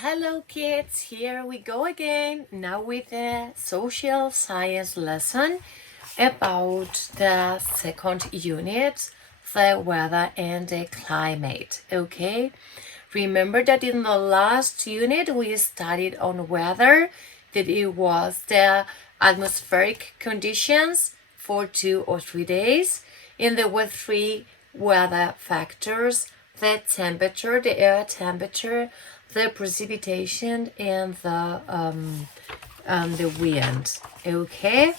Hello kids, here we go again, now with the social science lesson about the second unit, the weather and the climate, okay? Remember that in the last unit we studied on weather, that it was the atmospheric conditions for 2 or 3 days, and there were 3 weather factors: the temperature, the air temperature, the precipitation, and the wind. Okay,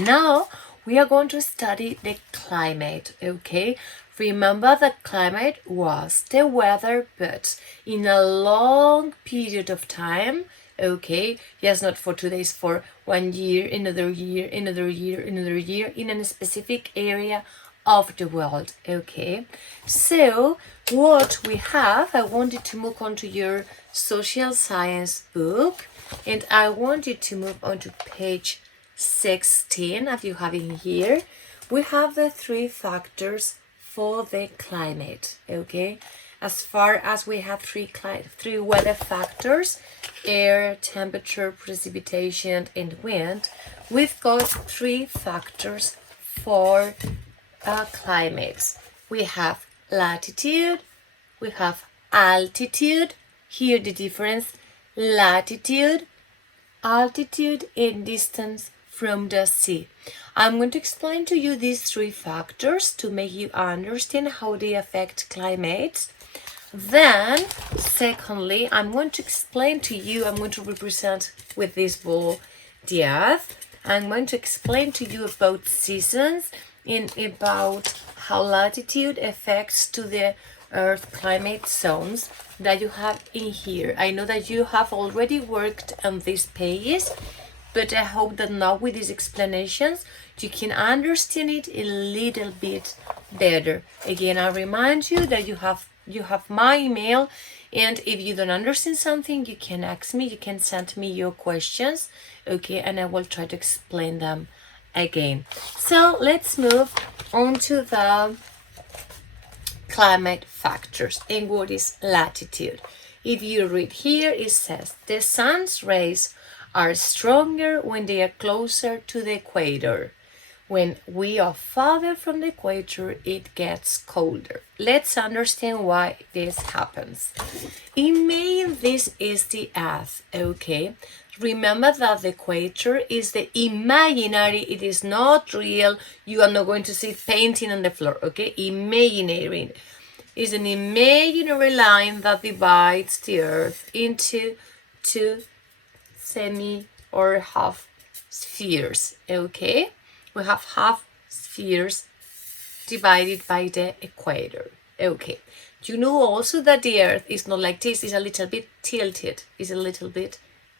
now we are going to study the climate. Okay, remember that climate was the weather, but in a long period of time. Okay, yes, not for 2 days, for 1 year, another year, another year, another year, in a specific area of the world. Okay, so what we have, I wanted to move on to your social science book, and I want you to move on to page 16 as you have in here. We have the 3 factors for the climate. Okay, as far as we have three weather factors: air, temperature, precipitation, and wind. We've got 3 factors for climates. We have latitude, we have altitude. Here the difference: latitude, altitude, and distance from the sea. I'm going to explain to you these 3 factors to make you understand how they affect climates. Then, secondly, I'm going to explain to you, I'm going to represent with this ball the earth. I'm going to explain to you about seasons and about how latitude affects to the earth climate zones that you have in here. I know that you have already worked on these pages, but I hope that now with these explanations you can understand it a little bit better. Again, I remind you that you have my email, and if you don't understand something, you can ask me, you can send me your questions, okay, and I will try to explain them again. So let's move on to the climate factors. And what is latitude? If you read here, it says the sun's rays are stronger when they are closer to the equator. When we are farther from the equator, it gets colder. Let's understand why this happens. Imagine this is the Earth, okay? Remember that the equator is the imaginary, it is not real. You are not going to see painting on the floor, okay? Imaginary is an imaginary line that divides the Earth into 2 semi or half spheres, okay? We have half spheres divided by the equator. Okay, you know also that the Earth is not like this, it's a little bit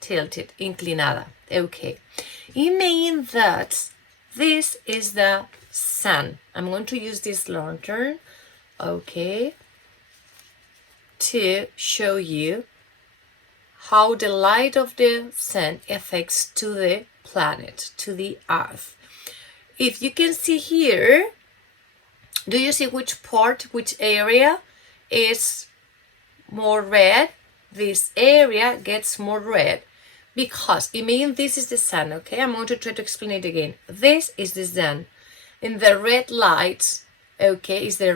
tilted, inclinada. Okay, imagine that this is the sun. I'm going to use this lantern, okay, to show you how the light of the sun affects to the planet, to the Earth. If you can see here, do you see which area is more red? This area gets more red because, imagine this is the sun, okay? I'm going to try to explain it again. This is the sun. And the red light, okay, is the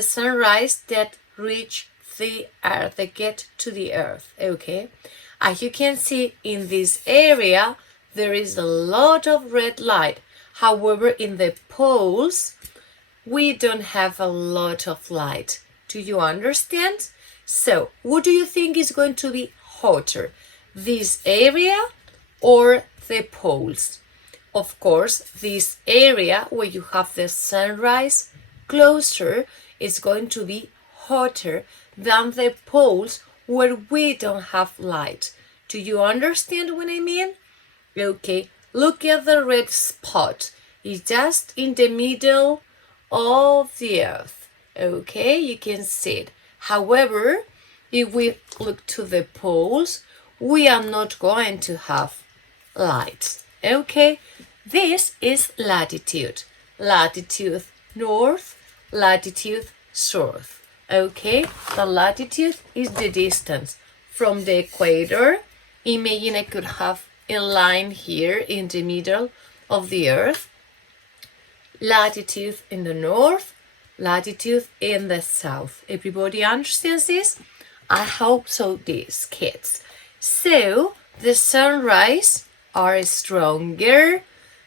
sunrise that reach the Earth, that get to the Earth, okay? As you can see in this area, there is a lot of red light. However, in the poles, we don't have a lot of light. Do you understand? So, what do you think is going to be hotter? This area or the poles? Of course, this area where you have the sunrise closer is going to be hotter than the poles where we don't have light. Do you understand what I mean? Okay, look at the red spot. It's just in the middle of the Earth. Okay, you can see it. However, if we look to the poles, we are not going to have light. Okay, this is latitude. Latitude north, latitude south. Okay, the latitude is the distance from the equator. Imagine I could have a line here in the middle of the earth. Latitude in the north, latitude in the south. Everybody understands this? I hope so, these kids. So the sunrise are stronger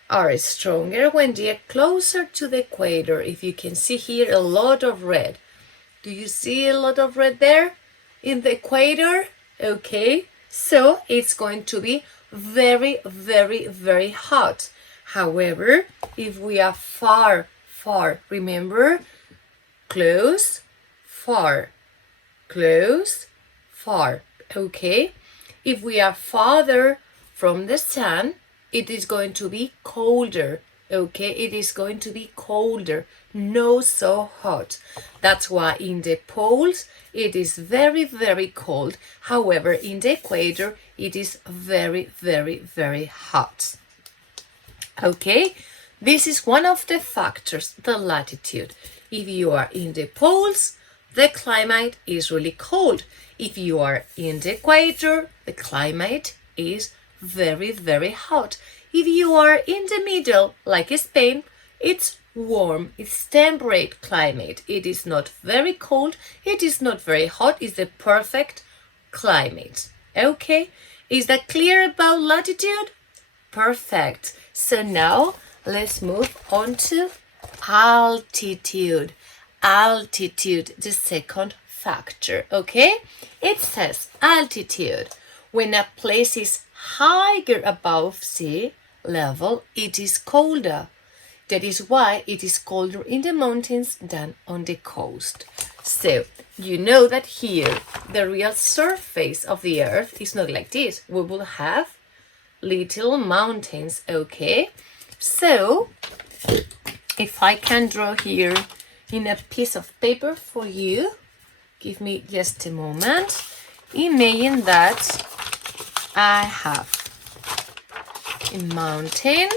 when they are closer to the equator. If you can see here a lot of red. Do you see a lot of red there in the equator? Okay, so it's going to be very, very, very hot. However, if we are far, remember, close, far, close, far, okay? If we are farther from the sun, it is going to be colder, okay? It is going to be colder, not so hot. That's why in the poles, it is very, very cold. However, in the equator, it is very, very, very hot. Okay, this is one of the factors, the latitude. If you are in the poles, the climate is really cold. If you are in the equator, the climate is very, very hot. If you are in the middle, like Spain, it's warm, it's temperate climate. It is not very cold, it is not very hot, it's the perfect climate. Okay, is that clear about latitude? Perfect. So now let's move on to altitude. Altitude, the second factor, okay? It says altitude. When a place is higher above sea level, it is colder. That is why it is colder in the mountains than on the coast. So, you know that here, the real surface of the earth is not like this. We will have little mountains, okay? So, if I can draw here in a piece of paper for you, give me just a moment. Imagine that I have a mountain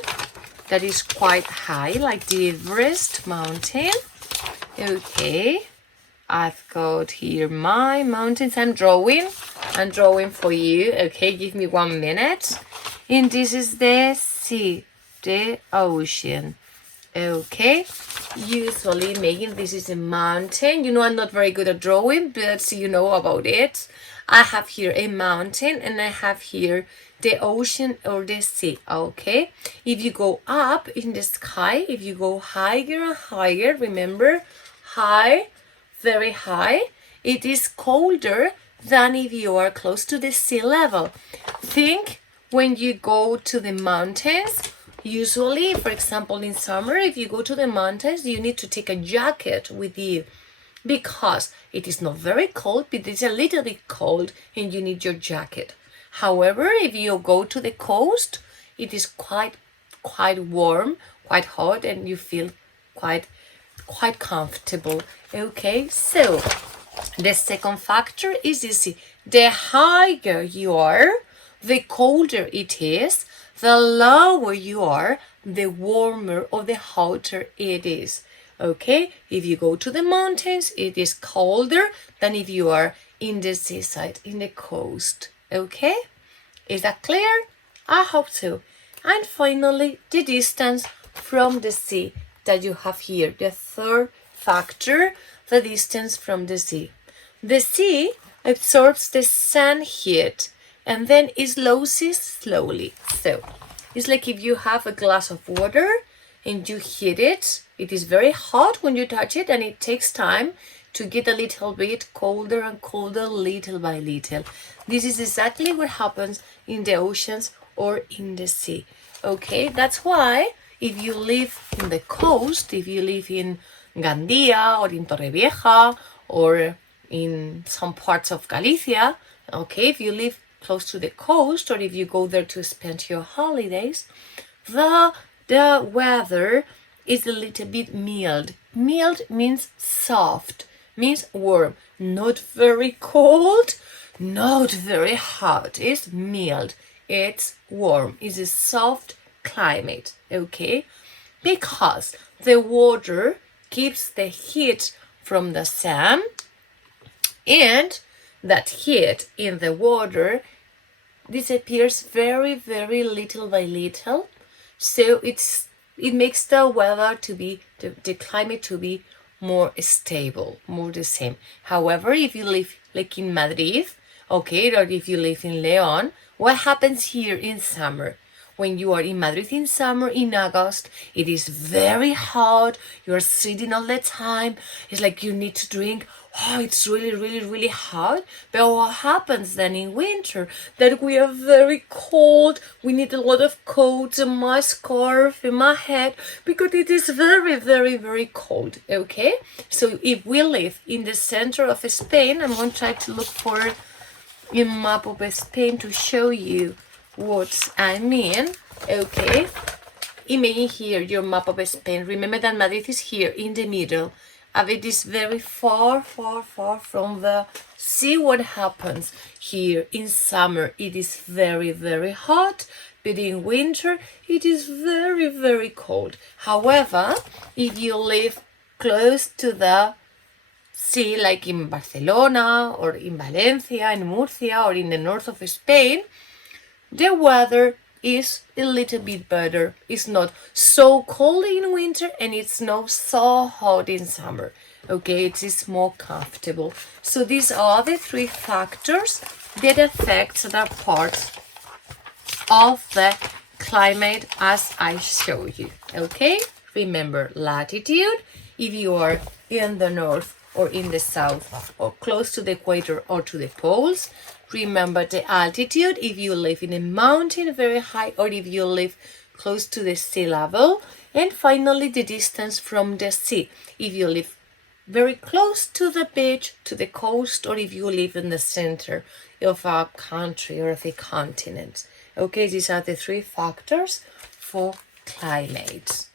that is quite high, like the Everest mountain. Okay, I've got here my mountains. I'm drawing for you. Okay, give me 1 minute. And this is the sea, the ocean. Okay, usually making this is a mountain. You know, I'm not very good at drawing, but you know about it. I have here a mountain and I have here the ocean or the sea. Okay, if you go up in the sky, if you go higher and higher, remember, high, very high, it is colder than if you are close to the sea level. Think when you go to the mountains, usually, for example, in summer, if you go to the mountains, you need to take a jacket with you because it is not very cold, but it's a little bit cold and you need your jacket. However, if you go to the coast, it is quite warm, quite hot, and you feel quite comfortable. Okay, so the second factor is this: the higher you are, the colder it is. The lower you are, the warmer or the hotter it is. Okay, if you go to the mountains, it is colder than if you are in the seaside, in the coast. Okay, is that clear? I hope so. And finally, the distance from the sea that you have here, the third factor, the distance from the sea. The sea absorbs the sun heat and then it loses slowly. So it's like if you have a glass of water and you heat it, it is very hot when you touch it and it takes time to get a little bit colder and colder little by little. This is exactly what happens in the oceans or in the sea. Okay, that's why if you live in the coast, if you live in Gandia or in Torrevieja or in some parts of Galicia, okay, if you live close to the coast or if you go there to spend your holidays, the weather is a little bit mild. Mild means soft, means warm, not very cold, not very hot. It's mild, it's warm, it's a soft climate, okay? Because the water keeps the heat from the sun And that heat in the water disappears very, very little by little. So it makes the weather to be, the climate to be more stable, more the same. However, if you live like in Madrid, okay, or if you live in Leon, what happens here in summer? When you are in Madrid in summer, in August, it is very hot. You are sitting all the time. It's like you need to drink. Oh, it's really, really, really hot. But what happens then in winter? That we are very cold. We need a lot of coats and my scarf and my hat because it is very, very, very cold. Okay? So if we live in the center of Spain, I'm going to try to look for a map of Spain to show you what I mean. Okay, imagine here your map of Spain. Remember that Madrid is here in the middle, and it is very far, far, far from the sea. What happens here in summer? It is very, very hot, but in winter it is very, very cold. However, if you live close to the sea, like in Barcelona or in Valencia, in Murcia, or in the north of Spain, the weather is a little bit better. It's not so cold in winter and it's not so hot in summer. Okay, it is more comfortable. So these are the three factors that affect the part of the climate as I show you. Okay, remember latitude if you are in the north or in the south or close to the equator or to the poles. Remember the altitude if you live in a mountain very high or if you live close to the sea level. And finally, the distance from the sea if you live very close to the beach, to the coast, or if you live in the center of a country or of a continent. Okay, these are the three factors for climate.